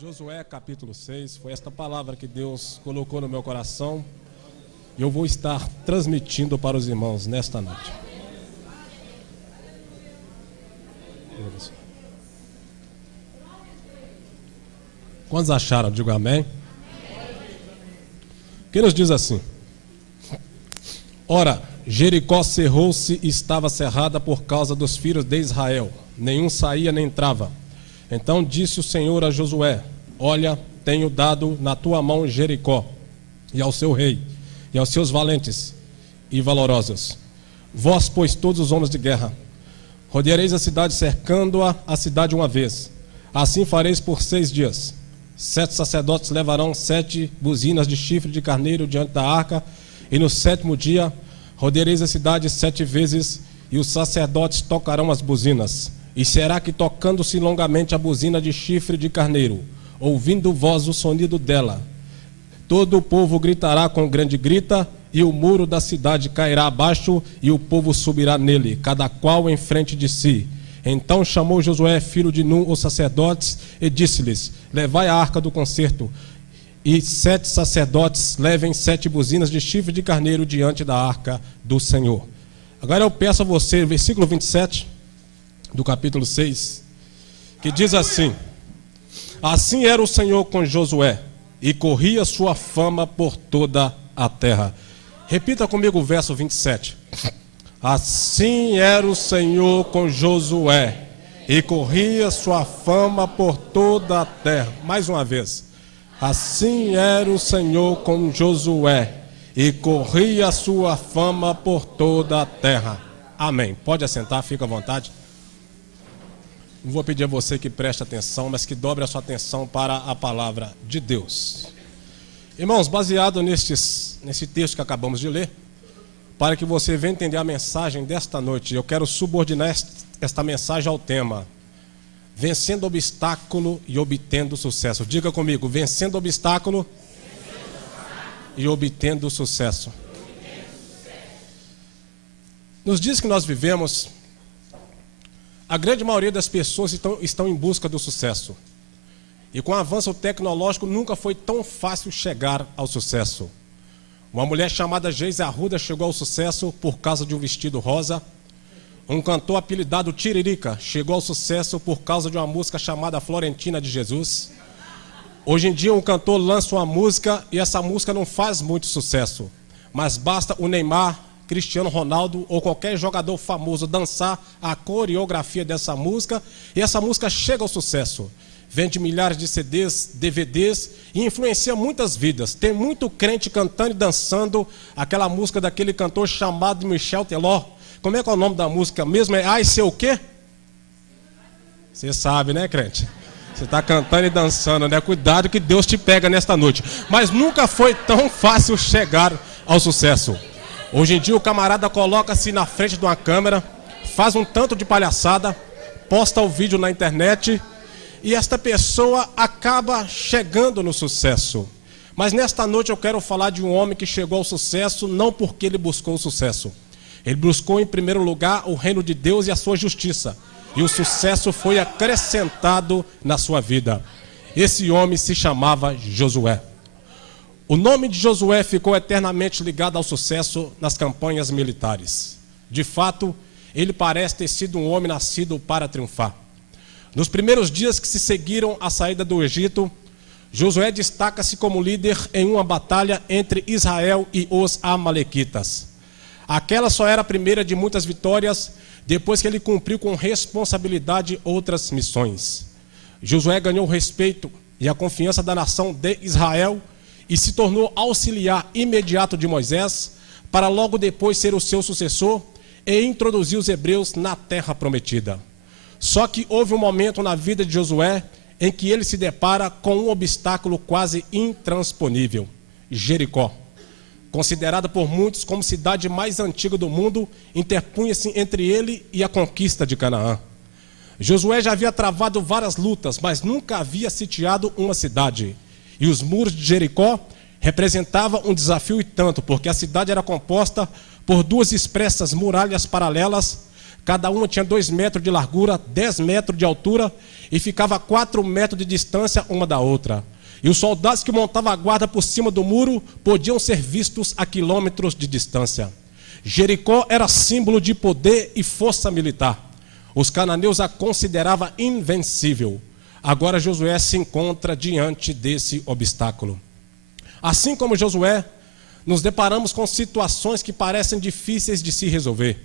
Josué capítulo 6, foi esta palavra que Deus colocou no meu coração e eu vou estar transmitindo para os irmãos nesta noite. Quantos acharam? Digo amém. Que nos diz assim: Ora, Jericó cerrou-se e estava cerrada por causa dos filhos de Israel, nenhum saía nem entrava. Então disse o Senhor a Josué: Olha, tenho dado na tua mão Jericó, e ao seu rei, e aos seus valentes e valorosos. Vós, pois, todos os homens de guerra, rodeareis a cidade, cercando-a cidade uma vez. Assim fareis por 6 dias. 7 sacerdotes levarão 7 buzinas de chifre de carneiro diante da arca, e no 7º dia rodeareis a cidade 7 vezes, e os sacerdotes tocarão as buzinas. E será que, tocando-se longamente a buzina de chifre de carneiro, ouvindo vós o sonido dela, todo o povo gritará com grande grita, e o muro da cidade cairá abaixo, e o povo subirá nele, cada qual em frente de si. Então chamou Josué, filho de Nun, os sacerdotes, e disse-lhes: Levai a arca do concerto, e 7 sacerdotes levem 7 buzinas de chifre de carneiro diante da arca do Senhor. Agora eu peço a você, versículo 27 do capítulo 6, que diz assim: Assim era o Senhor com Josué, e corria sua fama por toda a terra. Repita comigo o verso 27. Assim era o Senhor com Josué, e corria sua fama por toda a terra. Mais uma vez. Assim era o Senhor com Josué, e corria sua fama por toda a terra. Amém. Pode assentar, fica à vontade. Não vou pedir a você que preste atenção, mas que dobre a sua atenção para a palavra de Deus. Irmãos, baseado nesse texto que acabamos de ler, para que você venha entender a mensagem desta noite, eu quero subordinar esta mensagem ao tema: vencendo obstáculo e obtendo sucesso. Diga comigo: vencendo obstáculo e obtendo sucesso. Nos dias que nós vivemos, a grande maioria das pessoas estão em busca do sucesso. E com o avanço tecnológico, nunca foi tão fácil chegar ao sucesso. Uma mulher chamada Geise Arruda chegou ao sucesso por causa de um vestido rosa. Um cantor apelidado Tiririca chegou ao sucesso por causa de uma música chamada Florentina de Jesus. Hoje em dia, um cantor lança uma música e essa música não faz muito sucesso. Mas basta o Neymar, Cristiano Ronaldo ou qualquer jogador famoso dançar a coreografia dessa música e essa música chega ao sucesso. Vende milhares de CDs, DVDs e influencia muitas vidas. Tem muito crente cantando e dançando aquela música daquele cantor chamado Michel Teló. Como é que é o nome da música mesmo? É Ai, Sei o Quê? Você sabe, né, crente? Você está cantando e dançando, né? Cuidado que Deus te pega nesta noite. Mas nunca foi tão fácil chegar ao sucesso. Hoje em dia o camarada coloca-se na frente de uma câmera, faz um tanto de palhaçada, posta o vídeo na internet e esta pessoa acaba chegando no sucesso. Mas nesta noite eu quero falar de um homem que chegou ao sucesso não porque ele buscou o sucesso. Ele buscou em primeiro lugar o reino de Deus e a sua justiça. E o sucesso foi acrescentado na sua vida. Esse homem se chamava Josué. O nome de Josué ficou eternamente ligado ao sucesso nas campanhas militares. De fato, ele parece ter sido um homem nascido para triunfar. Nos primeiros dias que se seguiram à saída do Egito, Josué destaca-se como líder em uma batalha entre Israel e os amalequitas. Aquela só era a primeira de muitas vitórias, depois que ele cumpriu com responsabilidade outras missões. Josué ganhou o respeito e a confiança da nação de Israel e se tornou auxiliar imediato de Moisés, para logo depois ser o seu sucessor e introduzir os hebreus na terra prometida. Só que houve um momento na vida de Josué em que ele se depara com um obstáculo quase intransponível: Jericó. Considerada por muitos como cidade mais antiga do mundo, interpunha-se entre ele e a conquista de Canaã. Josué já havia travado várias lutas, mas nunca havia sitiado uma cidade. E os muros de Jericó representavam um desafio e tanto, porque a cidade era composta por 2 expressas muralhas paralelas, Cada uma tinha 2 metros de largura, 10 metros de altura e ficava a 4 metros de distância uma da outra. E os soldados que montavam a guarda por cima do muro podiam ser vistos a quilômetros de distância. Jericó era símbolo de poder e força militar. Os cananeus a consideravam invencível. Agora Josué se encontra diante desse obstáculo. Assim como Josué, nos deparamos com situações que parecem difíceis de se resolver.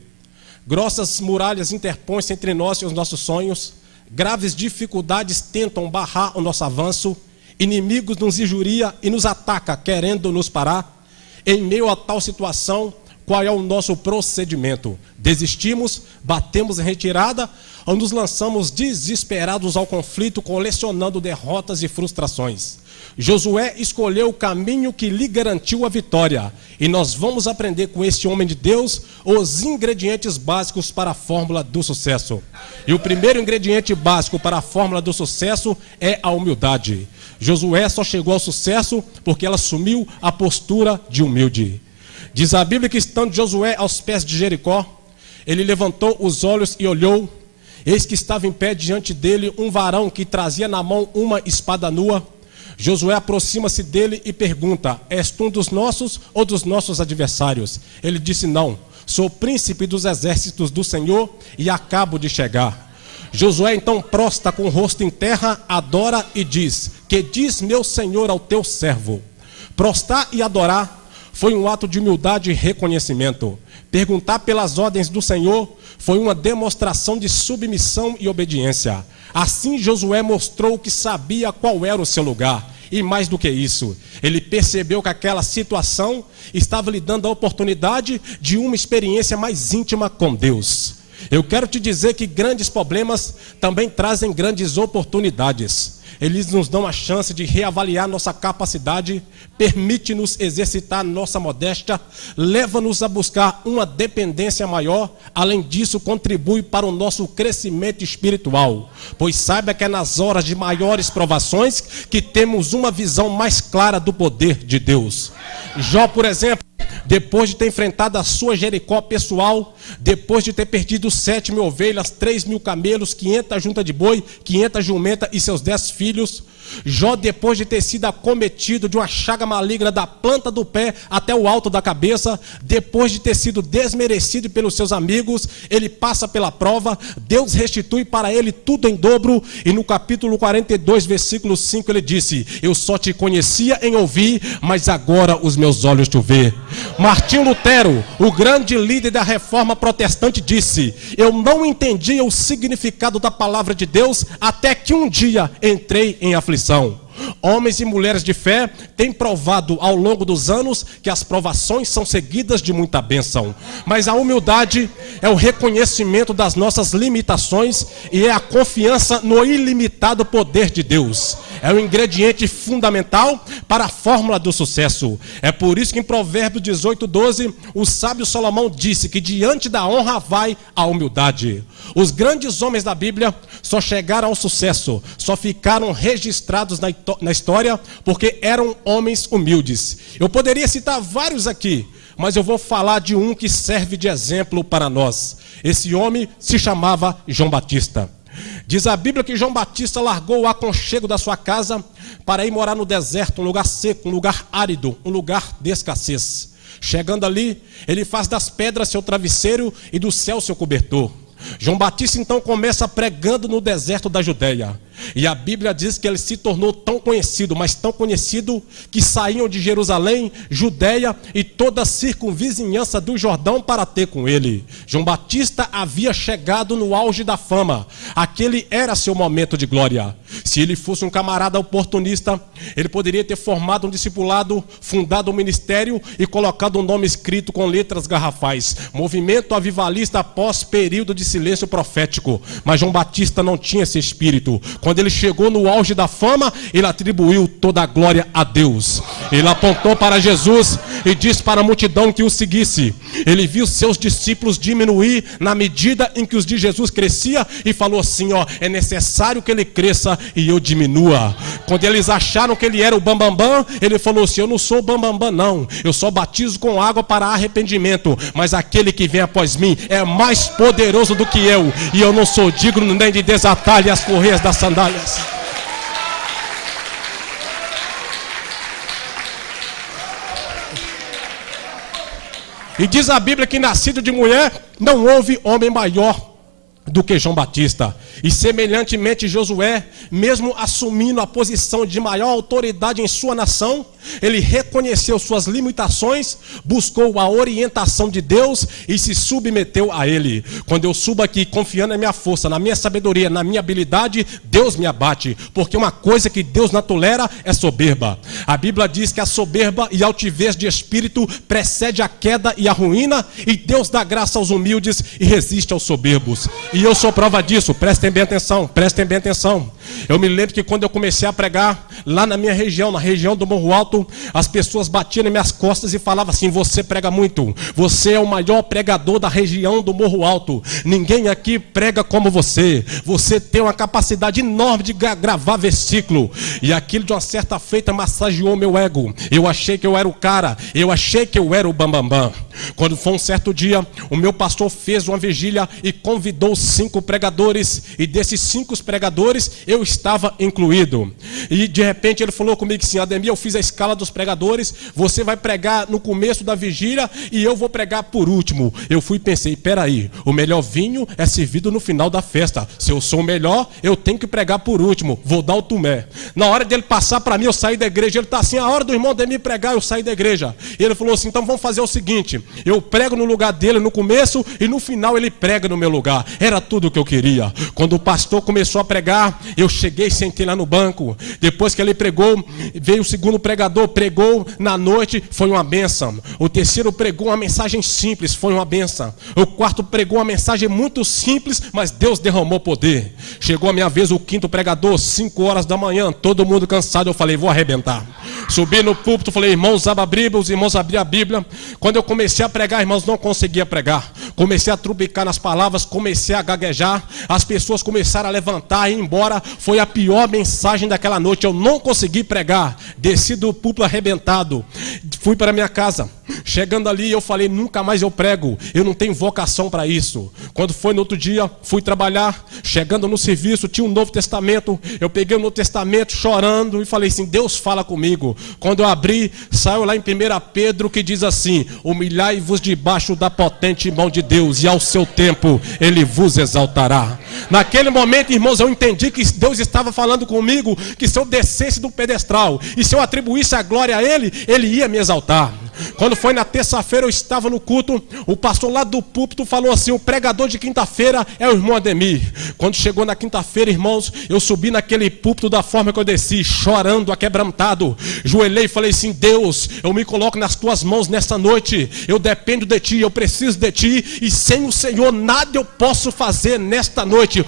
Grossas muralhas interpõem-se entre nós e os nossos sonhos. Graves dificuldades tentam barrar o nosso avanço. Inimigos nos injuriam e nos atacam, querendo nos parar. Em meio a tal situação, qual é o nosso procedimento? Desistimos, batemos em retirada ou nos lançamos desesperados ao conflito, colecionando derrotas e frustrações? Josué escolheu o caminho que lhe garantiu a vitória. E nós vamos aprender com esse homem de Deus os ingredientes básicos para a fórmula do sucesso. E o primeiro ingrediente básico para a fórmula do sucesso é a humildade. Josué só chegou ao sucesso porque ela assumiu a postura de humilde. Diz a Bíblia que estando Josué aos pés de Jericó, ele levantou os olhos e olhou. Eis que estava em pé diante dele um varão que trazia na mão uma espada nua. Josué aproxima-se dele e pergunta: és tu um dos nossos ou dos nossos adversários? Ele disse: não, sou príncipe dos exércitos do Senhor e acabo de chegar. Josué então prostra com o rosto em terra, adora e diz: que diz meu Senhor ao teu servo? Prostrar e adorar foi um ato de humildade e reconhecimento. Perguntar pelas ordens do Senhor foi uma demonstração de submissão e obediência. Assim Josué mostrou que sabia qual era o seu lugar. E mais do que isso, ele percebeu que aquela situação estava lhe dando a oportunidade de uma experiência mais íntima com Deus. Eu quero te dizer que grandes problemas também trazem grandes oportunidades. Eles nos dão a chance de reavaliar nossa capacidade, permite-nos exercitar nossa modéstia, leva-nos a buscar uma dependência maior. Além disso, contribui para o nosso crescimento espiritual. Pois saiba que é nas horas de maiores provações que temos uma visão mais clara do poder de Deus. Jó, por exemplo, depois de ter enfrentado a sua Jericó pessoal, depois de ter perdido 7.000 ovelhas, 3.000 camelos, 500 juntas de boi, 500 jumentas e seus 10 filhos, Jó, depois de ter sido acometido de uma chaga maligna da planta do pé até o alto da cabeça, depois de ter sido desmerecido pelos seus amigos, ele passa pela prova, Deus restitui para ele tudo em dobro, e no capítulo 42, versículo 5, ele disse: eu só te conhecia em ouvir, mas agora os meus olhos te vê. Martinho Lutero, o grande líder da reforma protestante, disse: eu não entendia o significado da palavra de Deus até que um dia entrei em aflição. Homens e mulheres de fé têm provado ao longo dos anos que as provações são seguidas de muita bênção. Mas a humildade é o reconhecimento das nossas limitações e é a confiança no ilimitado poder de Deus. É o ingrediente fundamental para a fórmula do sucesso. É por isso que em Provérbios 18:12, o sábio Salomão disse que diante da honra vai a humildade. Os grandes homens da Bíblia só chegaram ao sucesso, só ficaram registrados na história porque eram homens humildes. Eu poderia citar vários aqui, mas eu vou falar de um que serve de exemplo para nós. Esse homem se chamava João Batista. Diz a Bíblia que João Batista largou o aconchego da sua casa para ir morar no deserto, um lugar seco, um lugar árido, um lugar de escassez. Chegando ali, ele faz das pedras seu travesseiro e do céu seu cobertor. João Batista então começa pregando no deserto da Judeia. E a Bíblia diz que ele se tornou tão conhecido, mas tão conhecido, que saíam de Jerusalém, Judeia e toda a circunvizinhança do Jordão para ter com ele. João Batista havia chegado no auge da fama. Aquele era seu momento de glória. Se ele fosse um camarada oportunista, ele poderia ter formado um discipulado, fundado um ministério e colocado um nome escrito com letras garrafais: Movimento Avivalista após período de silêncio profético. Mas João Batista não tinha esse espírito. Quando ele chegou no auge da fama, ele atribuiu toda a glória a Deus. Ele apontou para Jesus e disse para a multidão que o seguisse. Ele viu seus discípulos diminuir na medida em que os de Jesus crescia e falou assim: é necessário que ele cresça e eu diminua. Quando eles acharam que ele era o bambambam, ele falou assim: eu não sou o bambambam não, eu só batizo com água para arrependimento, mas aquele que vem após mim é mais poderoso do que eu, e eu não sou digno nem de desatar-lhe as correias das sandálias. E diz a Bíblia que nascido de mulher não houve homem maior do que João Batista. E semelhantemente Josué, mesmo assumindo a posição de maior autoridade em sua nação, ele reconheceu suas limitações, buscou a orientação de Deus e se submeteu a ele. Quando eu subo aqui confiando na minha força, na minha sabedoria, na minha habilidade, Deus me abate, porque uma coisa que Deus não tolera é soberba. A Bíblia diz que a soberba e altivez de espírito precede a queda e a ruína, e Deus dá graça aos humildes e resiste aos soberbos. E eu sou prova disso. Prestem bem atenção, prestem bem atenção. Eu me lembro que quando eu comecei a pregar lá na minha região, na região do Morro Alto, as pessoas batiam nas minhas costas e falavam assim: você prega muito, você é o maior pregador da região do Morro Alto, ninguém aqui prega como você, você tem uma capacidade enorme de gravar versículo. E aquilo de uma certa feita massageou meu ego. Eu achei que eu era o cara, eu achei que eu era o bambambam. Quando foi um certo dia, o meu pastor fez uma vigília e convidou 5 pregadores, e desses 5 pregadores eu estava incluído. E de repente ele falou comigo assim: Ademir, eu fiz a escala dos pregadores, você vai pregar no começo da vigília e eu vou pregar por último. Eu fui e pensei: peraí, o melhor vinho é servido no final da festa, se eu sou o melhor, eu tenho que pregar por último, vou dar o tumé. Na hora dele passar para mim, eu saí da igreja. Ele está assim: a hora do irmão Ademir pregar, eu saí da igreja. E ele falou assim: então vamos fazer o seguinte, eu prego no lugar dele no começo e no final ele prega no meu lugar. Era tudo o que eu queria. Quando o pastor começou a pregar, eu cheguei e sentei lá no banco. Depois que ele pregou, veio o segundo pregador, pregou na noite, foi uma bênção. O terceiro pregou uma mensagem simples, foi uma bênção. O quarto pregou uma mensagem muito simples, mas Deus derramou poder. Chegou a minha vez, o quinto pregador, 5 horas da manhã, todo mundo cansado. Eu falei: vou arrebentar. Subi no púlpito, falei: irmãos, abra a Bíblia. Os irmãos abriam a Bíblia. Quando eu comecei a pregar, irmãos, não conseguia pregar. Comecei a trubicar nas palavras, comecei a gaguejar. As pessoas começaram a levantar e ir embora. Foi a pior mensagem daquela noite. Eu não consegui pregar. Desci do púlpito arrebentado. Fui para minha casa. Chegando ali, eu falei: nunca mais eu prego. Eu não tenho vocação para isso. Quando foi no outro dia, fui trabalhar. Chegando no serviço, tinha um Novo Testamento. Eu peguei o Novo Testamento chorando e falei assim: Deus fala comigo. Quando eu abri, saiu lá em 1 Pedro que diz assim: humilhai-vos debaixo da potente mão de Deus, e ao seu tempo Ele vos exaltará. Naquele momento, irmãos, eu entendi que Deus estava falando comigo, que se eu descesse do pedestral e se eu atribuísse a glória a Ele, Ele ia me exaltar. Quando foi na terça-feira, eu estava no culto, o pastor lá do púlpito falou assim: o pregador de quinta-feira é o irmão Ademir. Quando chegou na quinta-feira, irmãos, eu subi naquele púlpito da forma que eu desci, chorando, aquebrantado, joelhei e falei assim: Deus, eu me coloco nas tuas mãos nesta noite, eu dependo de ti, eu preciso de ti, e sem o Senhor nada eu posso fazer nesta noite.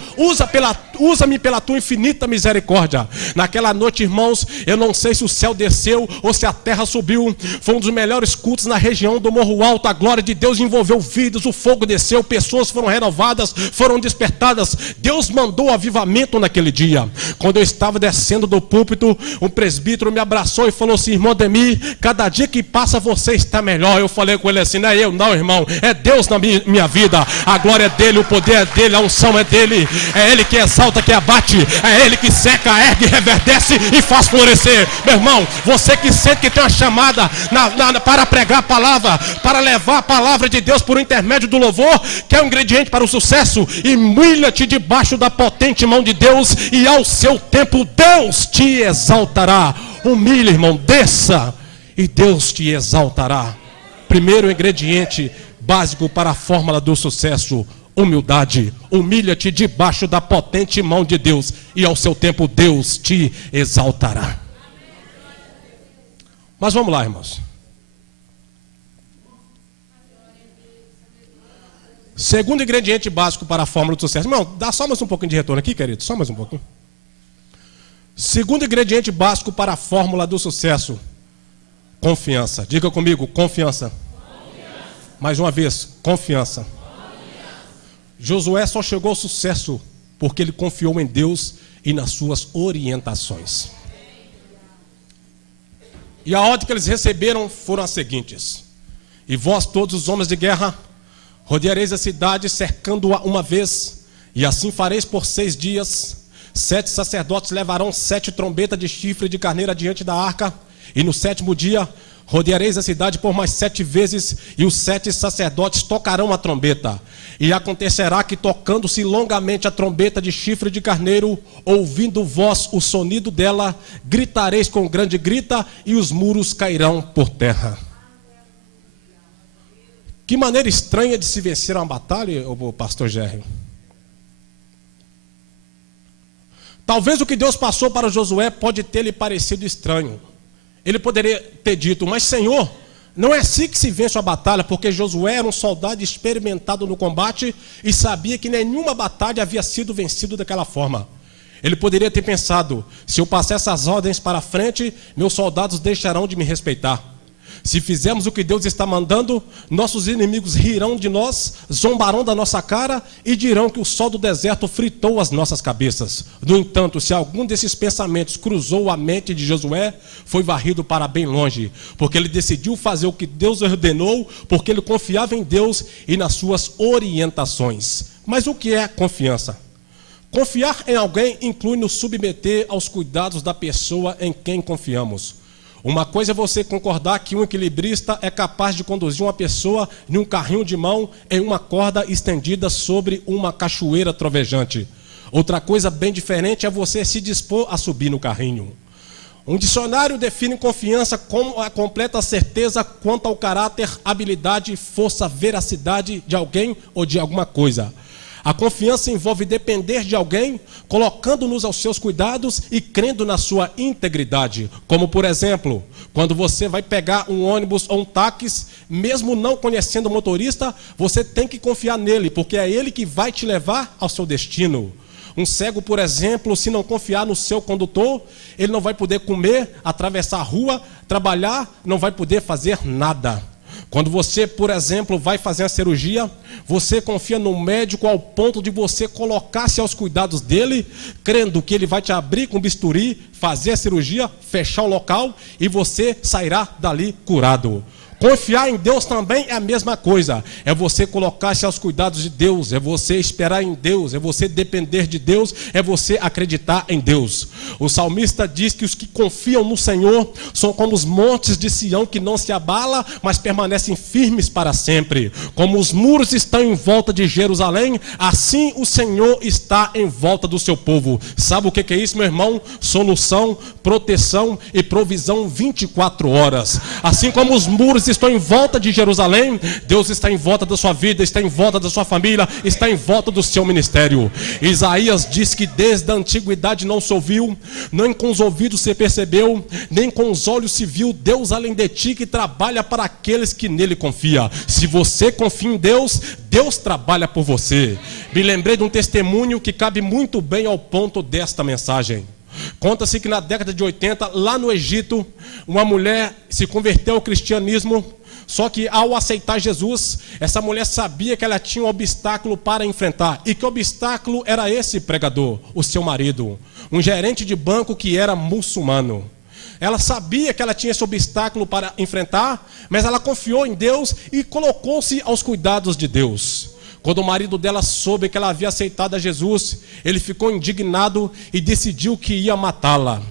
Usa-me pela tua infinita misericórdia. Naquela noite, irmãos, eu não sei se o céu desceu ou se a terra subiu. Foi um dos melhores cultos na região do Morro Alto. A glória de Deus envolveu vidas, o fogo desceu, pessoas foram renovadas, foram despertadas. Deus mandou avivamento naquele dia. Quando eu estava descendo do púlpito, um presbítero me abraçou e falou assim: irmão Ademir, cada dia que passa você está melhor. Eu falei com ele assim: não é eu não, irmão, é Deus na minha vida. A glória é dele, o poder é dele, a unção é dele. É ele que exalta, que abate, é ele que seca, ergue, reverdece e faz florescer. Meu irmão, você que sente que tem uma chamada para pregar a palavra, para levar a palavra de Deus por intermédio do louvor, que é um ingrediente para o sucesso, humilha-te debaixo da potente mão de Deus, e ao seu tempo Deus te exaltará. Humilha, irmão, desça e Deus te exaltará. Primeiro ingrediente básico para a fórmula do sucesso: humildade. Humilha-te debaixo da potente mão de Deus, e ao seu tempo Deus te exaltará. Mas vamos lá, irmãos. Segundo ingrediente básico para a fórmula do sucesso. Irmão, dá só mais um pouquinho de retorno aqui, querido. Só mais um pouquinho. Segundo ingrediente básico para a fórmula do sucesso: confiança. Diga comigo: confiança. Mais uma vez: confiança. Josué só chegou ao sucesso porque ele confiou em Deus e nas suas orientações. E a ordem que eles receberam foram as seguintes: e vós todos os homens de guerra, rodeareis a cidade, cercando-a uma vez, e assim fareis por 6 dias. 7 sacerdotes levarão 7 trombetas de chifre de carneiro diante da arca, e no 7º dia rodeareis a cidade por mais 7 vezes, e os 7 sacerdotes tocarão a trombeta. E acontecerá que, tocando-se longamente a trombeta de chifre de carneiro, ouvindo vós o sonido dela, gritareis com grande grita, e os muros cairão por terra. Que maneira estranha de se vencer uma batalha, o pastor Gerry. Talvez o que Deus passou para Josué pode ter lhe parecido estranho. Ele poderia ter dito: mas Senhor, não é assim que se vence a batalha, porque Josué era um soldado experimentado no combate e sabia que nenhuma batalha havia sido vencida daquela forma. Ele poderia ter pensado: se eu passar essas ordens para frente, meus soldados deixarão de me respeitar. Se fizermos o que Deus está mandando, nossos inimigos rirão de nós, zombarão da nossa cara e dirão que o sol do deserto fritou as nossas cabeças. No entanto, se algum desses pensamentos cruzou a mente de Josué, foi varrido para bem longe, porque ele decidiu fazer o que Deus ordenou, porque ele confiava em Deus e nas suas orientações. Mas o que é confiança? Confiar em alguém inclui nos submeter aos cuidados da pessoa em quem confiamos. Uma coisa é você concordar que um equilibrista é capaz de conduzir uma pessoa em um carrinho de mão em uma corda estendida sobre uma cachoeira trovejante. Outra coisa bem diferente é você se dispor a subir no carrinho. Um dicionário define confiança como a completa certeza quanto ao caráter, habilidade, força, veracidade de alguém ou de alguma coisa. A confiança envolve depender de alguém, colocando-nos aos seus cuidados e crendo na sua integridade. Como, por exemplo, quando você vai pegar um ônibus ou um táxi, mesmo não conhecendo o motorista, você tem que confiar nele, porque é ele que vai te levar ao seu destino. Um cego, por exemplo, se não confiar no seu condutor, ele não vai poder comer, atravessar a rua, trabalhar, não vai poder fazer nada. Quando você, por exemplo, vai fazer a cirurgia, você confia no médico ao ponto de você colocar-se aos cuidados dele, crendo que ele vai te abrir com bisturi, fazer a cirurgia, fechar o local e você sairá dali curado. Confiar em Deus também é a mesma coisa. É você colocar-se aos cuidados de Deus, é você esperar em Deus, é você depender de Deus, é você acreditar em Deus. O salmista diz que os que confiam no Senhor são como os montes de Sião que não se abala, mas permanecem firmes para sempre. Como os muros estão em volta de Jerusalém, assim o Senhor está em volta do seu povo. Sabe o que é isso, meu irmão? Solução, proteção e provisão 24 horas. Assim como os muros estão em volta de Jerusalém, Deus está em volta da sua vida, está em volta da sua família, está em volta do seu ministério. Isaías diz que desde a antiguidade não se ouviu, nem com os ouvidos se percebeu, nem com os olhos se viu Deus além de ti, que trabalha para aqueles que nele confiam. Se você confia em Deus, Deus trabalha por você. Me lembrei de um testemunho que cabe muito bem ao ponto desta mensagem. Conta-se que na década de 80, lá no Egito, uma mulher se converteu ao cristianismo, só que ao aceitar Jesus, essa mulher sabia que ela tinha um obstáculo para enfrentar. E que obstáculo era esse pregador? O seu marido, um gerente de banco que era muçulmano. Ela sabia que ela tinha esse obstáculo para enfrentar, mas ela confiou em Deus e colocou-se aos cuidados de Deus. Quando o marido dela soube que ela havia aceitado a Jesus, ele ficou indignado e decidiu que ia matá-la.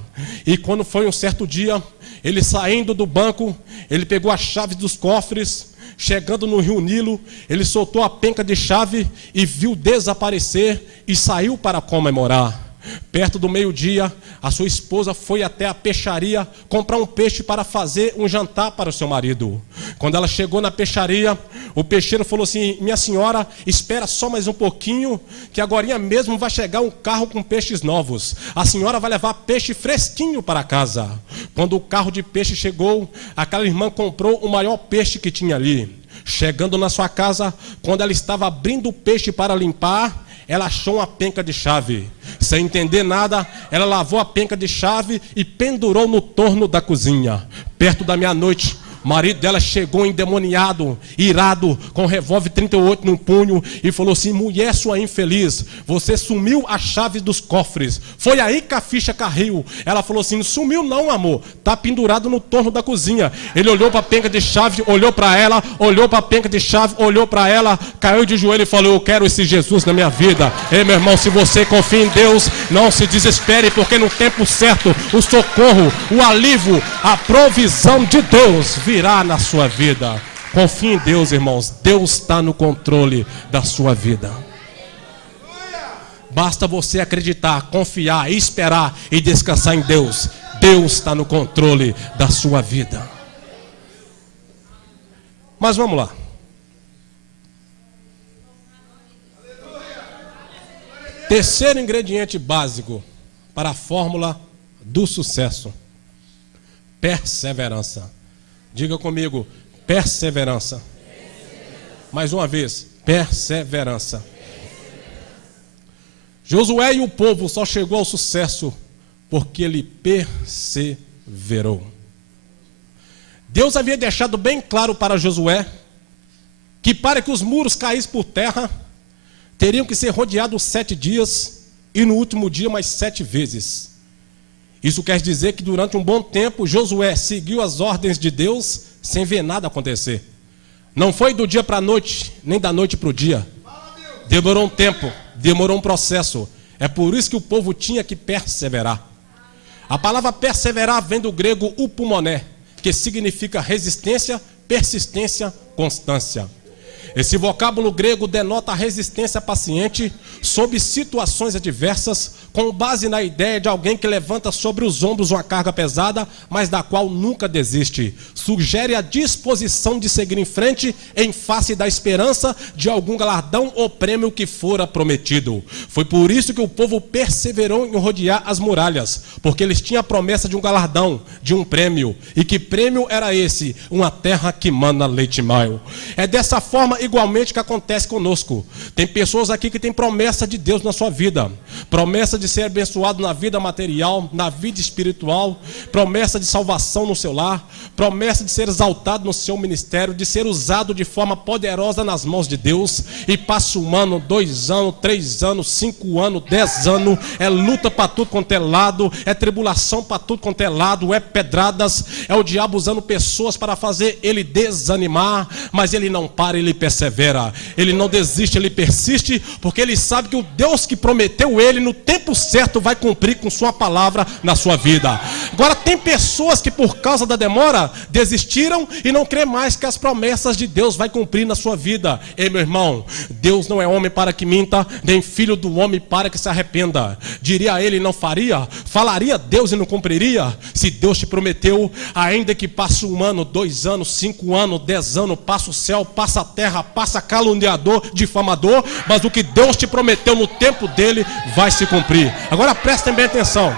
E quando foi um certo dia, ele saindo do banco, ele pegou a chave dos cofres, chegando no rio Nilo, ele soltou a penca de chave e viu desaparecer e saiu para comemorar. Perto do meio-dia, a sua esposa foi até a peixaria comprar um peixe para fazer um jantar para o seu marido. Quando ela chegou na peixaria, o peixeiro falou assim: minha senhora, espera só mais um pouquinho, que agorinha mesmo vai chegar um carro com peixes novos. A senhora vai levar peixe fresquinho para casa. Quando o carro de peixe chegou, aquela irmã comprou o maior peixe que tinha ali. Chegando na sua casa, quando ela estava abrindo o peixe para limpar, ela achou uma penca de chave. Sem entender nada, ela lavou a penca de chave e pendurou no torno da cozinha. Perto da meia-noite, O marido dela chegou endemoniado, irado, com um revólver 38 no punho e falou assim: mulher sua infeliz, você sumiu a chave dos cofres. Foi aí que a ficha caiu. Ela falou assim: não sumiu não, amor, está pendurado no torno da cozinha. Ele olhou para a penca de chave, olhou para ela, olhou para a penca de chave, olhou para ela, caiu de joelho e falou: eu quero esse Jesus na minha vida. Ei, meu irmão, se você confia em Deus, não se desespere, porque no tempo certo o socorro, o alívio, a provisão de Deus virá na sua vida. Confie em Deus, irmãos. Deus está no controle da sua vida. Basta você acreditar, confiar, esperar e descansar em Deus. Deus está no controle da sua vida. Mas vamos lá. Terceiro ingrediente básico para a fórmula do sucesso: perseverança. Diga comigo: perseverança. Mais uma vez: perseverança. Josué e o povo só chegou ao sucesso porque ele perseverou. Deus havia deixado bem claro para Josué que para que os muros caíssem por terra, teriam que ser rodeados 7 dias e no último dia mais 7 vezes. Isso quer dizer que durante um bom tempo Josué seguiu as ordens de Deus sem ver nada acontecer. Não foi do dia para a noite, nem da noite para o dia. Demorou um tempo, demorou um processo. É por isso que o povo tinha que perseverar. A palavra perseverar vem do grego upumoné, que significa resistência, persistência, constância. Esse vocábulo grego denota a resistência paciente sob situações adversas, com base na ideia de alguém que levanta sobre os ombros uma carga pesada, mas da qual nunca desiste. Sugere a disposição de seguir em frente em face da esperança de algum galardão ou prêmio que fora prometido. Foi por isso que o povo perseverou em rodear as muralhas, porque eles tinham a promessa de um galardão, de um prêmio. E que prêmio era esse? Uma terra que mana leite e mel. É dessa forma igualmente que acontece conosco. Tem pessoas aqui que têm promessa de Deus na sua vida. Promessa de ser abençoado na vida material, na vida espiritual, promessa de salvação no seu lar, promessa de ser exaltado no seu ministério, de ser usado de forma poderosa nas mãos de Deus, e passa 1 ano, 2 anos, 3 anos, 5 anos, 10 anos, é luta para tudo quanto é lado, é tribulação para tudo quanto é lado, é pedradas, é o diabo usando pessoas para fazer ele desanimar, mas ele não para, ele persevera, ele não desiste, ele persiste, porque ele sabe que o Deus que prometeu ele no tempo certo vai cumprir com sua palavra na sua vida. Agora tem pessoas que por causa da demora desistiram e não crê mais que as promessas de Deus vai cumprir na sua vida. Ei, meu irmão, Deus não é homem para que minta, nem filho do homem para que se arrependa. Diria ele e não faria? Falaria Deus e não cumpriria? Se Deus te prometeu, ainda que passe 1 ano, 2 anos, 5 anos, 10 anos, passa o céu, passa a terra, passa caluniador, difamador, mas o que Deus te prometeu no tempo dele vai se cumprir. Agora prestem bem atenção.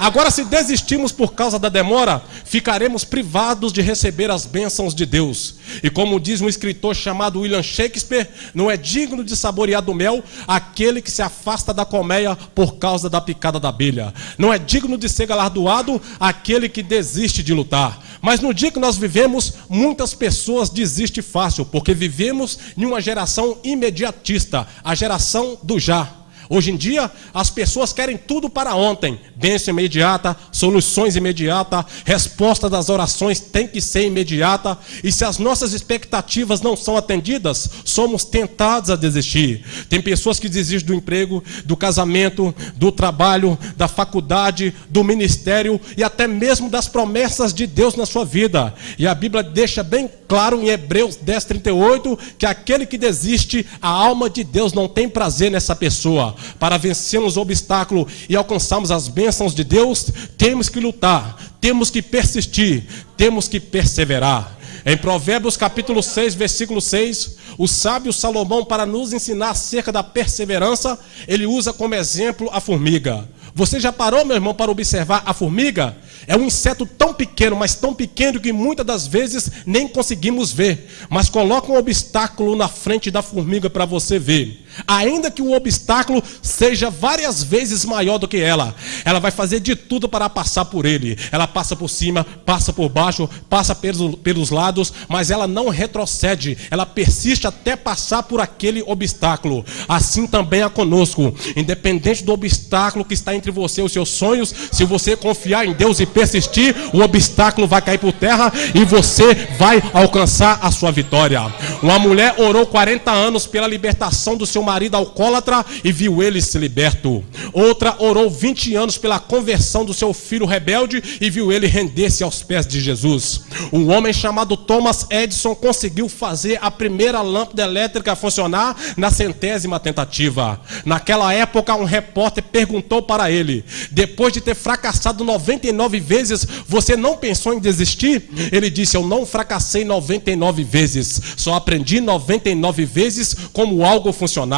Agora, se desistirmos por causa da demora, ficaremos privados de receber as bênçãos de Deus. E como diz um escritor chamado William Shakespeare, não é digno de saborear do mel aquele que se afasta da colmeia por causa da picada da abelha. Não é digno de ser galardoado aquele que desiste de lutar. Mas no dia que nós vivemos, muitas pessoas desistem fácil, porque vivemos em uma geração imediatista, a geração do já. Hoje em dia, as pessoas querem tudo para ontem. Bênção imediata, soluções imediatas, resposta das orações tem que ser imediata. E se as nossas expectativas não são atendidas, somos tentados a desistir. Tem pessoas que desistem do emprego, do casamento, do trabalho, da faculdade, do ministério e até mesmo das promessas de Deus na sua vida. E a Bíblia deixa bem claro em Hebreus 10:38 que aquele que desiste, a alma de Deus não tem prazer nessa pessoa. Para vencermos o obstáculo e alcançarmos as bênçãos de Deus, temos que lutar, temos que persistir, temos que perseverar. Em Provérbios capítulo 6, versículo 6, o sábio Salomão, para nos ensinar acerca da perseverança, ele usa como exemplo a formiga. Você já parou, meu irmão, para observar a formiga? É um inseto tão pequeno, mas tão pequeno que muitas das vezes nem conseguimos ver. Mas coloca um obstáculo na frente da formiga para você ver. Ainda que o obstáculo seja várias vezes maior do que ela vai fazer de tudo para passar por ele. Ela passa por cima, passa por baixo, passa pelos lados, mas ela não retrocede, ela persiste até passar por aquele obstáculo. Assim também é conosco, independente do obstáculo que está entre você e os seus sonhos, se você confiar em Deus e persistir, o obstáculo vai cair por terra e você vai alcançar a sua vitória. Uma mulher orou 40 anos pela libertação do seu marido alcoólatra e viu ele se liberto. Outra orou 20 anos pela conversão do seu filho rebelde e viu ele render-se aos pés de Jesus. Um homem chamado Thomas Edison conseguiu fazer a primeira lâmpada elétrica funcionar na 100ª tentativa. Naquela época, um repórter perguntou para ele: depois de ter fracassado 99 vezes, você não pensou em desistir? Ele disse: eu não fracassei 99 vezes, só aprendi 99 vezes como algo funcionava.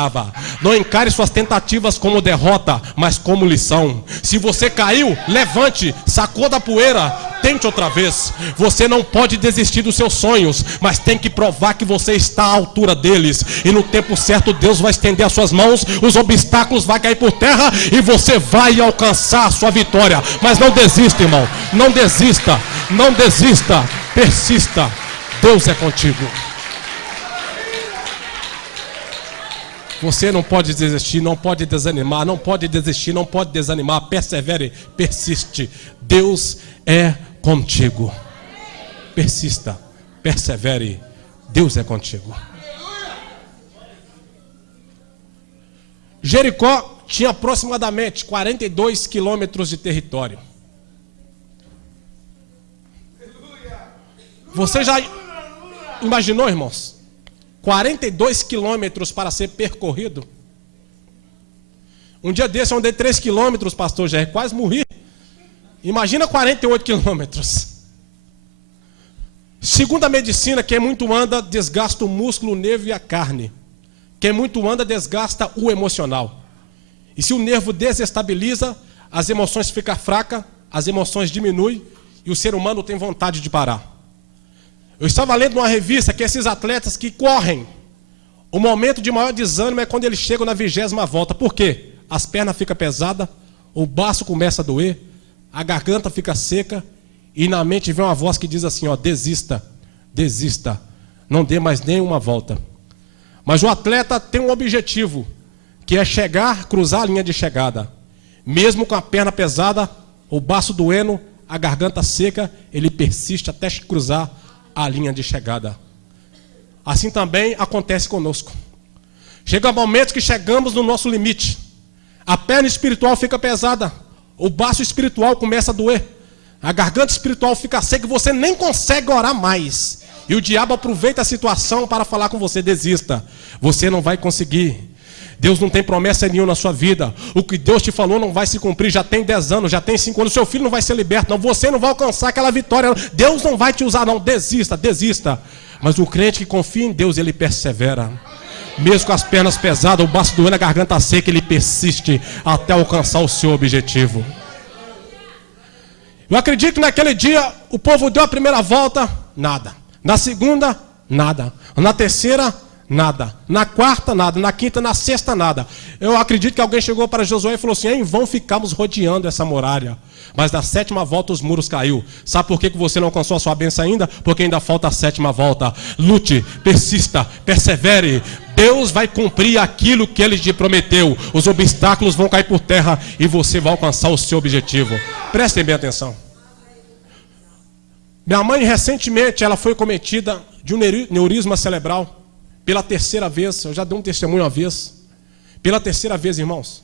Não encare suas tentativas como derrota, mas como lição. Se você caiu, levante, sacuda a poeira, tente outra vez. Você não pode desistir dos seus sonhos, mas tem que provar que você está à altura deles. E no tempo certo Deus vai estender as suas mãos, os obstáculos vão cair por terra e você vai alcançar a sua vitória. Mas não desista, irmão, não desista, não desista, persista. Deus é contigo. Você não pode desistir, não pode desanimar, não pode desistir, não pode desanimar. Persevere, persiste. Deus é contigo. Persista, persevere. Deus é contigo. Jericó tinha aproximadamente 42 quilômetros de território. Você já imaginou, irmãos? 42 quilômetros para ser percorrido. Um dia desse eu andei 3 quilômetros, pastor Jair, quase morri. Imagina 48 quilômetros. Segundo a medicina, quem muito anda desgasta o músculo, o nervo e a carne. Quem muito anda desgasta o emocional. E se o nervo desestabiliza, as emoções ficam fracas, as emoções diminuem e o ser humano tem vontade de parar. Eu estava lendo numa revista que esses atletas que correm, o momento de maior desânimo é quando eles chegam na 20ª volta. Por quê? As pernas ficam pesadas, o baço começa a doer, a garganta fica seca e na mente vem uma voz que diz assim, ó, desista, desista, não dê mais nenhuma volta. Mas o atleta tem um objetivo, que é chegar, cruzar a linha de chegada. Mesmo com a perna pesada, o baço doendo, a garganta seca, ele persiste até cruzar a linha de chegada. Assim também acontece conosco. Chega momentos que chegamos no nosso limite. A perna espiritual fica pesada, o baço espiritual começa a doer, a garganta espiritual fica seca e você nem consegue orar mais. E o diabo aproveita a situação para falar com você: desista, você não vai conseguir. Deus não tem promessa nenhuma na sua vida. O que Deus te falou não vai se cumprir. Já tem 10 anos, já tem 5 anos. Seu filho não vai ser liberto, não. Você não vai alcançar aquela vitória. Deus não vai te usar, não. Desista, desista. Mas o crente que confia em Deus, ele persevera. Mesmo com as pernas pesadas, o baço doendo, a garganta seca, ele persiste até alcançar o seu objetivo. Eu acredito que naquele dia o povo deu a primeira volta, nada. Na segunda, nada. Na terceira, nada. Na quarta, nada. Na quinta, na sexta, nada. Eu acredito que alguém chegou para Josué e falou assim: em vão ficamos rodeando essa muralha. Mas na 7ª volta os muros caiu. Sabe por que você não alcançou a sua bênção ainda? Porque ainda falta a 7ª volta. Lute, persista, persevere. Deus vai cumprir aquilo que Ele te prometeu. Os obstáculos vão cair por terra e você vai alcançar o seu objetivo. Prestem bem atenção. Minha mãe recentemente ela foi cometida de um neurisma cerebral. Pela 3ª vez, eu já dei um testemunho uma vez. Pela 3ª vez, irmãos.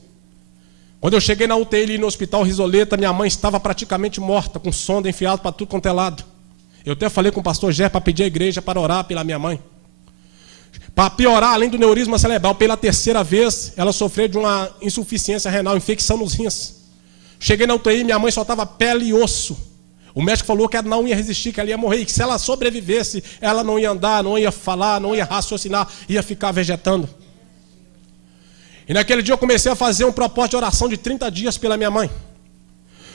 Quando eu cheguei na UTI ali no Hospital Risoleta, minha mãe estava praticamente morta, com sonda enfiado para tudo quanto é lado. Eu até falei com o pastor Gé para pedir à igreja para orar pela minha mãe. Para piorar, além do neurisma cerebral, pela 3ª vez, ela sofreu de uma insuficiência renal, infecção nos rins. Cheguei na UTI, minha mãe só estava pele e osso. O médico falou que ela não ia resistir, que ela ia morrer. E que se ela sobrevivesse, ela não ia andar, não ia falar, não ia raciocinar, ia ficar vegetando. E naquele dia eu comecei a fazer um propósito de oração de 30 dias pela minha mãe.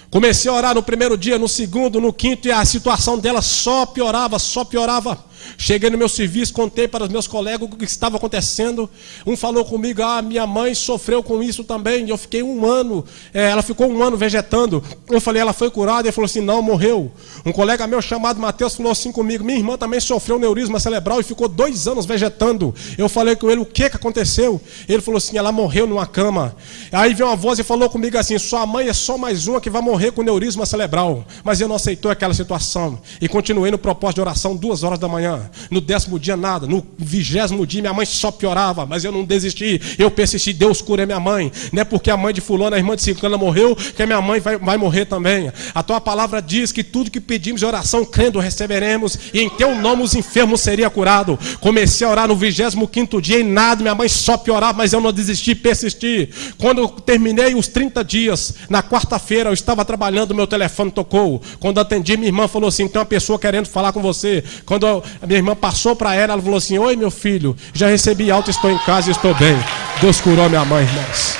Comecei a orar no primeiro dia, no segundo, no quinto, e a situação dela só piorava, só piorava. Cheguei no meu serviço, contei para os meus colegas o que estava acontecendo. Um falou comigo, minha mãe sofreu com isso também. Eu fiquei 1 ano, ela ficou 1 ano vegetando. Eu falei, ela foi curada? Ele falou assim, não, morreu. Um colega meu chamado Mateus falou assim comigo, minha irmã também sofreu neurisma cerebral e ficou 2 anos vegetando. Eu falei com ele, o que aconteceu? Ele falou assim, ela morreu numa cama. Aí veio uma voz e falou comigo assim, sua mãe é só mais uma que vai morrer com neurisma cerebral. Mas eu não aceitou aquela situação. E continuei no propósito de oração 2 horas da manhã. No 10º dia nada. No 20º dia minha mãe só piorava. Mas eu não desisti. Eu persisti. Deus cura minha mãe. Não é porque a mãe de fulano, a irmã de ciclana morreu, que a minha mãe vai morrer também. A tua palavra diz que tudo que pedimos de oração, crendo, receberemos. E em teu nome os enfermos seriam curados. Comecei a orar no 25º dia e nada. Minha mãe só piorava, mas eu não desisti, persisti. Quando eu terminei os 30 dias, na quarta-feira eu estava trabalhando, meu telefone tocou. Quando atendi, minha irmã falou assim, tem uma pessoa querendo falar com você. Quando a minha irmã passou para ela falou assim, oi meu filho, já recebi alta, estou em casa e estou bem. Deus curou minha mãe, irmãos.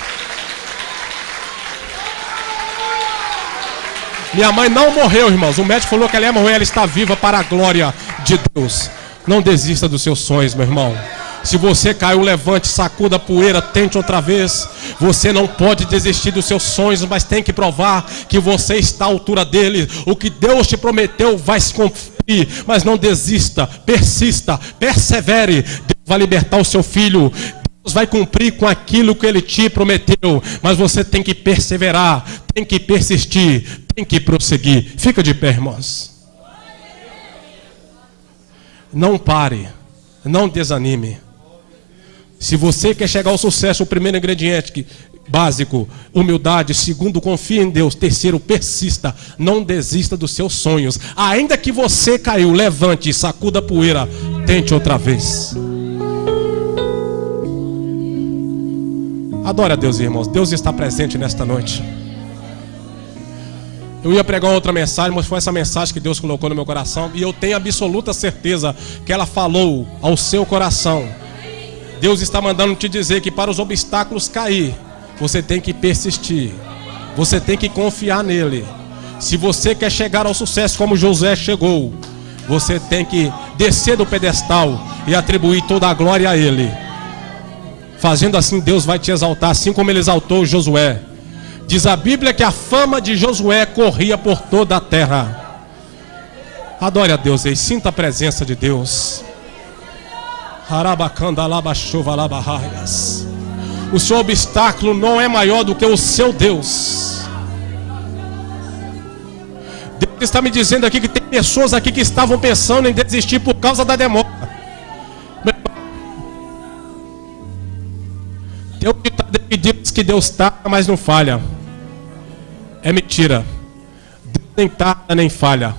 Minha mãe não morreu, irmãos. O médico falou que ela ia morrer, ela está viva para a glória de Deus. Não desista dos seus sonhos, meu irmão. Se você caiu, levante, sacuda a poeira, tente outra vez. Você não pode desistir dos seus sonhos, mas tem que provar que você está à altura dele. O que Deus te prometeu vai se cumprir, mas não desista, persista, persevere. Deus vai libertar o seu filho. Deus vai cumprir com aquilo que ele te prometeu, mas você tem que perseverar, tem que persistir, tem que prosseguir. Fica de pé, irmãos. Não pare, não desanime. Se você quer chegar ao sucesso, o primeiro ingrediente básico, humildade. Segundo, confie em Deus. Terceiro, persista. Não desista dos seus sonhos. Ainda que você caiu, levante, sacuda a poeira. Tente outra vez. Adore a Deus, irmãos. Deus está presente nesta noite. Eu ia pregar outra mensagem, mas foi essa mensagem que Deus colocou no meu coração. E eu tenho absoluta certeza que ela falou ao seu coração. Deus está mandando te dizer que para os obstáculos cair, você tem que persistir. Você tem que confiar nele. Se você quer chegar ao sucesso como José chegou, você tem que descer do pedestal e atribuir toda a glória a ele. Fazendo assim, Deus vai te exaltar, assim como ele exaltou Josué. Diz a Bíblia que a fama de Josué corria por toda a terra. Adore a Deus e sinta a presença de Deus. O seu obstáculo não é maior do que o seu Deus. Deus está me dizendo aqui que tem pessoas aqui que estavam pensando em desistir por causa da demora. Tem um ditado que diz que Deus tarda, mas não falha. É mentira. Deus nem tarda nem falha.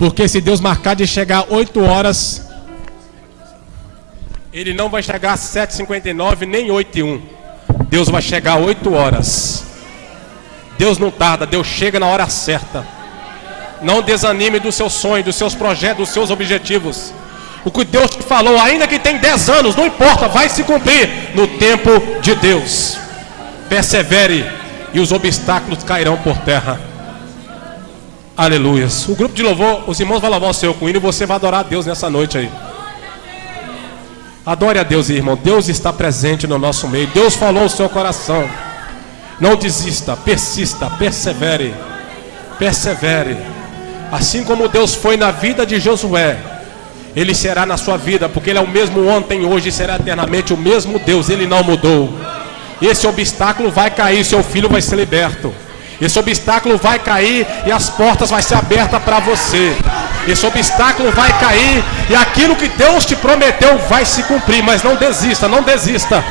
Porque se Deus marcar de chegar 8 horas, ele não vai chegar às 7h59 nem 8h01. Deus vai chegar às 8 horas. Deus não tarda, Deus chega na hora certa. Não desanime do seu sonho, dos seus projetos, dos seus objetivos. O que Deus te falou, ainda que tem 10 anos, não importa, vai se cumprir no tempo de Deus. Persevere e os obstáculos cairão por terra. Aleluia. O grupo de louvor, os irmãos vão louvar o Senhor com hino e você vai adorar a Deus nessa noite aí. Adore a Deus, irmão. Deus está presente no nosso meio. Deus falou ao seu coração. Não desista, persista, persevere. Persevere. Assim como Deus foi na vida de Josué, Ele será na sua vida, porque Ele é o mesmo ontem, hoje e será eternamente o mesmo Deus. Ele não mudou. Esse obstáculo vai cair, seu filho vai ser liberto. Esse obstáculo vai cair e as portas vão ser abertas para você. Esse obstáculo vai cair e aquilo que Deus te prometeu vai se cumprir. Mas não desista, não desista.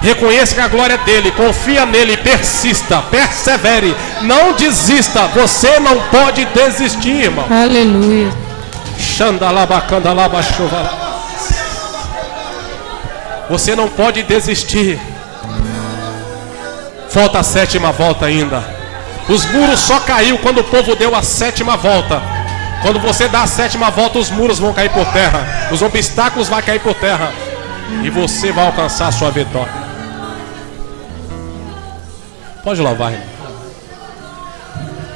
Reconheça que a glória é dele, confia nele, persista, persevere. Não desista, você não pode desistir, irmão. Aleluia. Você não pode desistir. Falta a 7ª volta ainda. Os muros só caiu quando o povo deu a 7ª volta. Quando você dá a 7ª volta, os muros vão cair por terra. Os obstáculos vão cair por terra. E você vai alcançar a sua vitória. Pode louvar, irmão.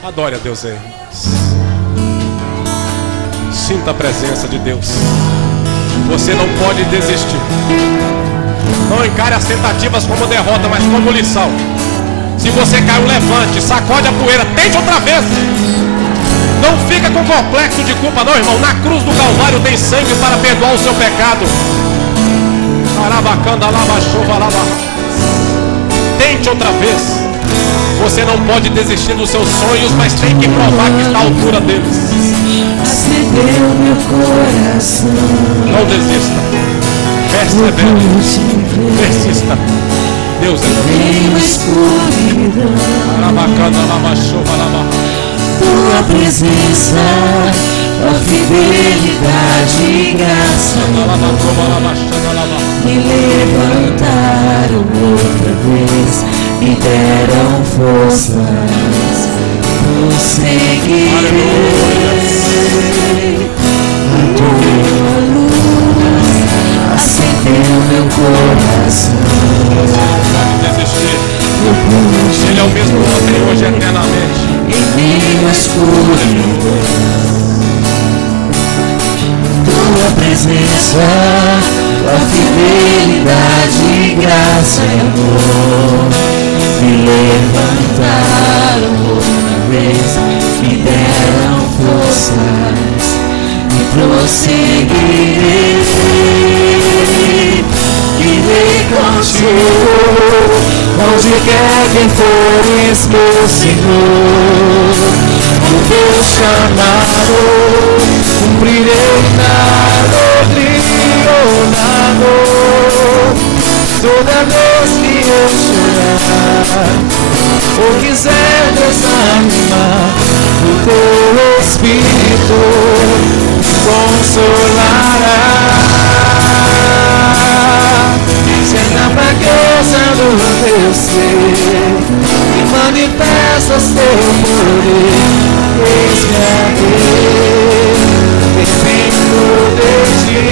Adore a Deus aí. Sinta a presença de Deus. Você não pode desistir. Não encare as tentativas como derrota, mas como lição. Se você caiu, levante, sacode a poeira, tente outra vez. Não fica com complexo de culpa não, irmão. Na cruz do Calvário tem sangue para perdoar o seu pecado. Tente outra vez. Você não pode desistir dos seus sonhos, mas tem que provar que está à altura deles. Acendeu meu coração. Não desista. Persevere. Persista. Deus é tua presença, tua fidelidade e graça me levantaram outra vez, me deram forças, prosseguirei. A tua luz acendeu meu coração. Ele é o mesmo ontem e hoje eternamente. Em meio à escuridão, tua presença, tua fidelidade, graça e amor me levantaram outra vez, me deram forças e prosseguirei. Irei contigo, onde quer que fores, meu Senhor. O teu chamado cumprirei na alegria ou na dor. Toda vez que eu chorar ou quiser desanimar, o teu Espírito me consolará. Na fraqueza do teu ser e manifestas teu poder. Eis-me aqui, dependo de ti,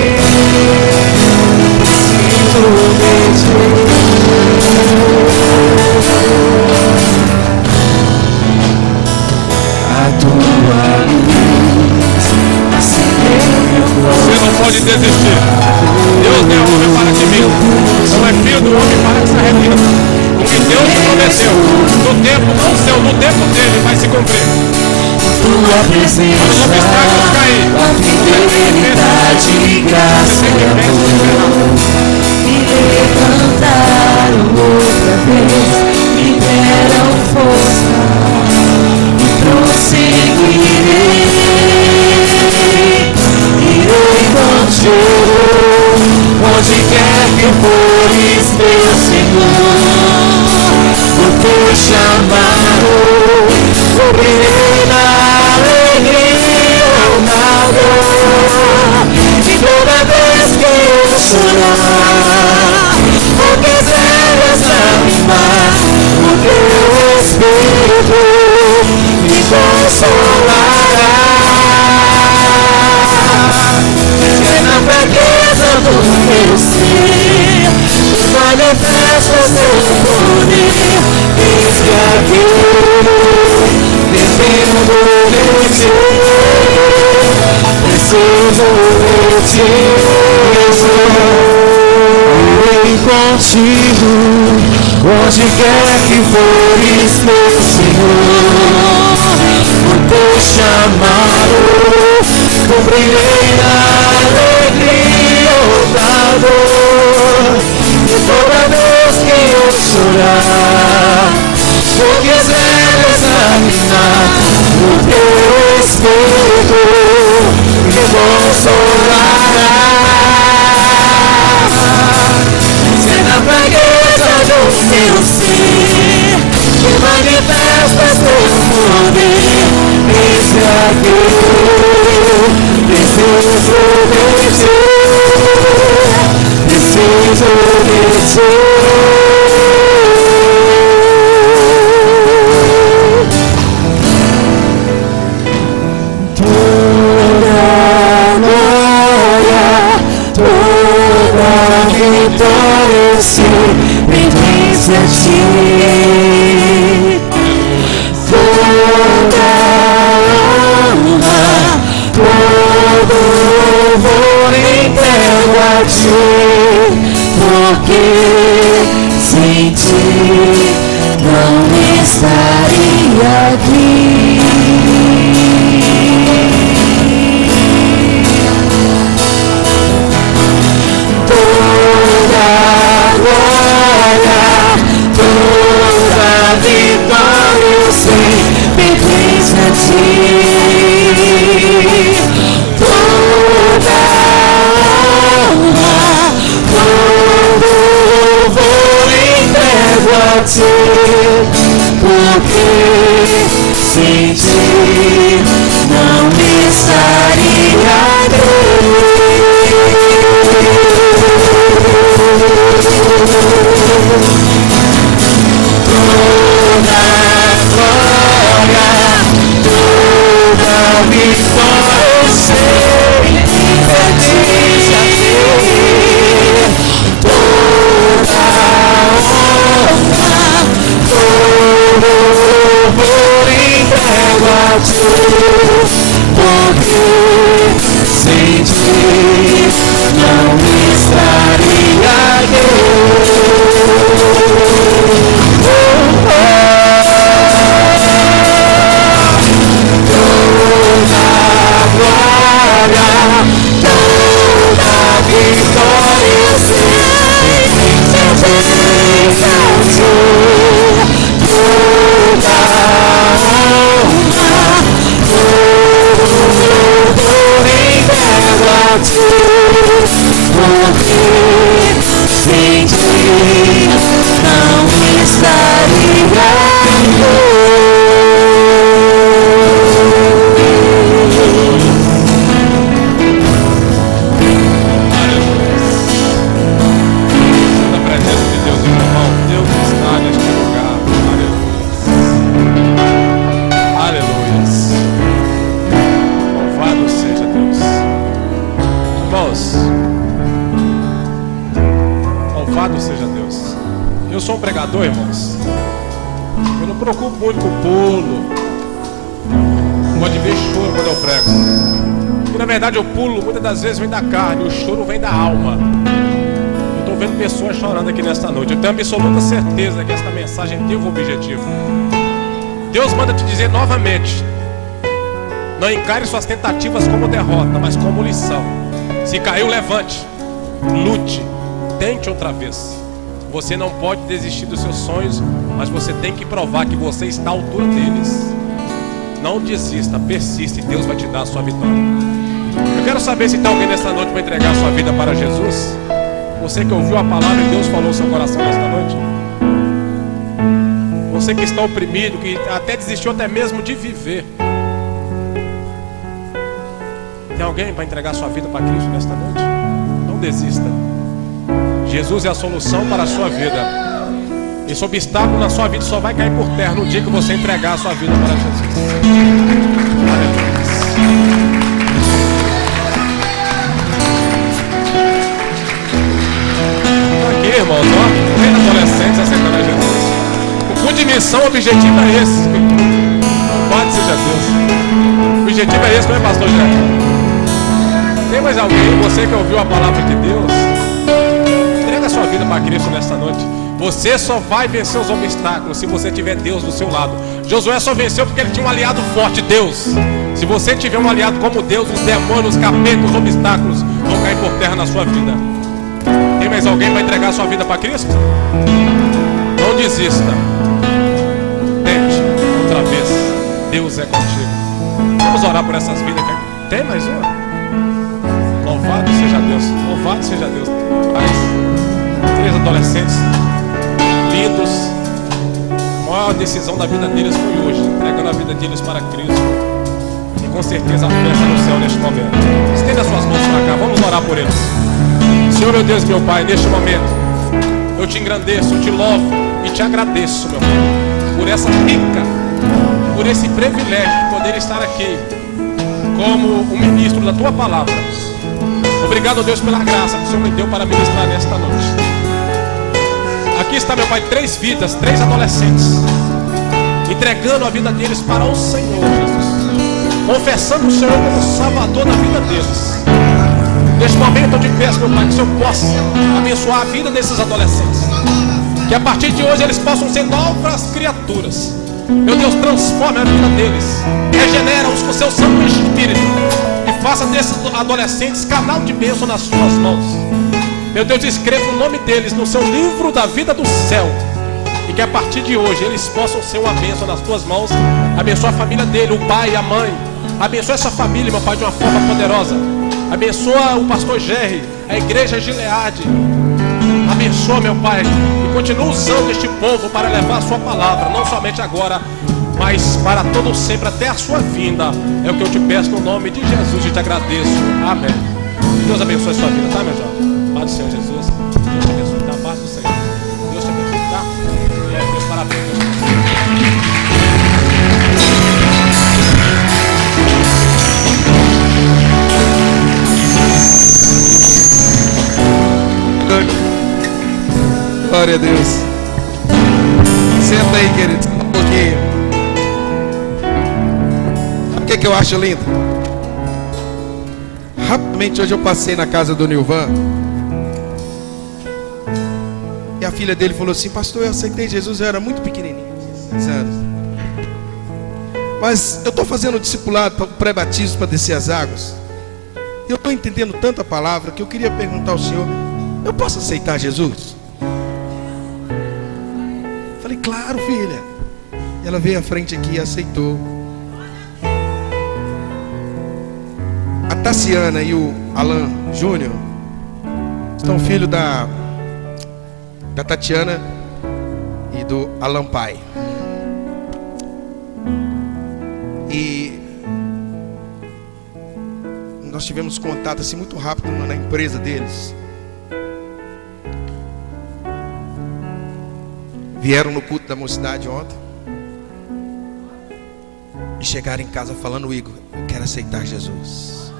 preciso de ti. A tua luz acendeu meu coração. Você não pode desistir. Deus não é homem para que minta, não é filho do homem para que se arrependa. O que Deus te prometeu, no tempo não seu, no tempo dele vai se cumprir. Tua presença, os obstáculos cair, tua fidelidade e graça me levantaram outra vez, me deram força e prosseguirei. Irei contigo, onde quer que fores, meu Senhor. O teu chamado cumprirei na alegria ou na dor. E toda vez que eu chorar ou quiser desanimar, o teu Espírito me consolará. Na fraqueza do meu ser, manifesta seu poder. Eis-me aqui, dependo de ti, preciso de ti. Irei contigo, onde quer que fores, meu Senhor. O teu chamado cumprirei na alegria ou na dor. E toda vez que eu chorar ou quiser desanimar, o teu Espírito me consolará. Se na fraqueza do meu ser que manifestas teu poder, eis-me aqui, preciso de ti, preciso de ti. Toda glória, toda vitória se pertence a ti. Toda honra, toda porque sem ti não estaria aqui. Toda glória, toda vitória eu sei pertence a ti. Toda honra, todo louvor entrego a ti, porque sem ti não estaria aqui. Toda glória, toda vitória eu sei pertence a ti. Toda honra, todo louvor entrego a ti, porque sem ti não estaria aqui. Porque sem ti não estaria aqui. Na presença de Deus, meu irmão, Deus está neste lugar. Aleluia. Aleluia. Louvado seja Deus. Irmãos, louvado seja Deus. Eu sou um pregador, irmãos. Eu não preocupo muito com o pulo. Não gosto de ver choro quando eu prego. Porque na verdade o pulo muitas das vezes vem da carne, o choro vem da alma. Eu estou vendo pessoas chorando aqui nesta noite. Eu tenho absoluta certeza que esta mensagem teve um objetivo. Deus manda te dizer novamente: não encare suas tentativas como derrota, mas como lição. Se caiu, levante, lute, tente outra vez. Você não pode desistir dos seus sonhos, mas você tem que provar que você está à altura deles. Não desista, persista e Deus vai te dar a sua vitória. Eu quero saber se tem alguém nesta noite para entregar a sua vida para Jesus. Você que ouviu a palavra e Deus falou no seu coração nesta noite. Você que está oprimido, que até desistiu até mesmo de viver. Tem alguém para entregar sua vida para Cristo nesta noite? Não desista. Jesus é a solução para a sua vida. Esse obstáculo na sua vida só vai cair por terra no dia que você entregar a sua vida para Jesus. Aleluia. Aqui, irmãos, ó, vem adolescentes aceitando a Jesus. O culto de missão, o objetivo é esse. Louvado seja Deus. O objetivo é esse, não é, pastor Jé? Tem mais alguém, você que ouviu a palavra de Deus? Entrega a sua vida para Cristo nesta noite. Você só vai vencer os obstáculos se você tiver Deus do seu lado. Josué só venceu porque ele tinha um aliado forte, Deus. Se você tiver um aliado como Deus, os demônios, os capetas, os obstáculos vão cair por terra na sua vida. Tem mais alguém para entregar a sua vida para Cristo? Não desista. Tente outra vez. Deus é contigo. Vamos orar por essas vidas. Tem mais uma? Louvado seja Deus, louvado seja Deus. Pais, 3 adolescentes lindos. A maior decisão da vida deles foi hoje, entregando a vida deles para Cristo. E com certeza a festa no céu neste momento. Estenda suas mãos para cá, vamos orar por eles. Senhor, meu Deus, meu Pai, neste momento eu te engrandeço, eu te louvo e te agradeço, meu Pai, por essa rica, por esse privilégio de poder estar aqui como o ministro da tua palavra. Obrigado, Deus, pela graça que o Senhor me deu para ministrar nesta noite. Aqui está, meu Pai, 3 vidas, 3 adolescentes, entregando a vida deles para o Senhor Jesus, confessando o Senhor como Salvador da vida deles. Neste momento eu te peço, meu Pai, que o Senhor possa abençoar a vida desses adolescentes. Que a partir de hoje eles possam ser novas criaturas. Meu Deus, transforme a vida deles. Regenera-os com seu Santo Espírito. E faça desses adolescentes canal de bênção nas suas mãos. Meu Deus, escreva o nome deles no seu livro da vida do céu. E que a partir de hoje eles possam ser uma bênção nas tuas mãos. Abençoa a família dele, o pai e a mãe. Abençoa essa família, meu Pai, de uma forma poderosa. Abençoa o pastor Jerry, a igreja Gileade. Abençoa, meu Pai, e continua usando este povo para levar a sua palavra, não somente agora, mas para todo sempre, até a sua vinda. É o que eu te peço no nome de Jesus e te agradeço. Amém. Deus abençoe a sua vida, tá, meu jovem? Paz do Senhor Jesus. Deus te abençoe, tá? Paz do Senhor. Deus te abençoe, tá? Meus parabéns. Glória a Deus. Senta aí, querido, um pouquinho. Sabe o que eu acho lindo? Rapidamente hoje eu passei na casa do Nilvan e a filha dele falou assim: pastor, eu aceitei Jesus, eu era muito pequenininho, 6 anos. Mas eu estou fazendo o discipulado para o pré-batismo, para descer as águas. E eu estou entendendo tanta palavra que eu queria perguntar ao senhor: eu posso aceitar Jesus? Falei, claro, filha. E ela veio à frente aqui e aceitou. A Tassiana e o Alan Júnior são filhos da Tatiana e do Alan pai. E nós tivemos contato assim muito rápido na empresa deles. Vieram no culto da mocidade ontem e chegaram em casa falando: Igor, eu quero aceitar Jesus.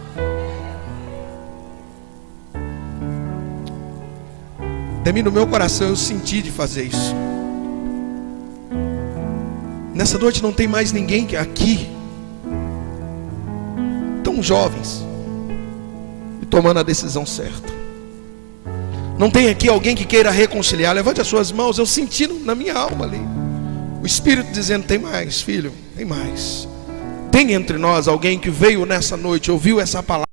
Também no meu coração eu senti de fazer isso. Nessa noite não tem mais ninguém aqui tão jovens e tomando a decisão certa. Não tem aqui alguém que queira reconciliar. Levante as suas mãos. Eu senti na minha alma ali o Espírito dizendo: tem mais, filho, tem mais. Tem entre nós alguém que veio nessa noite, ouviu essa palavra.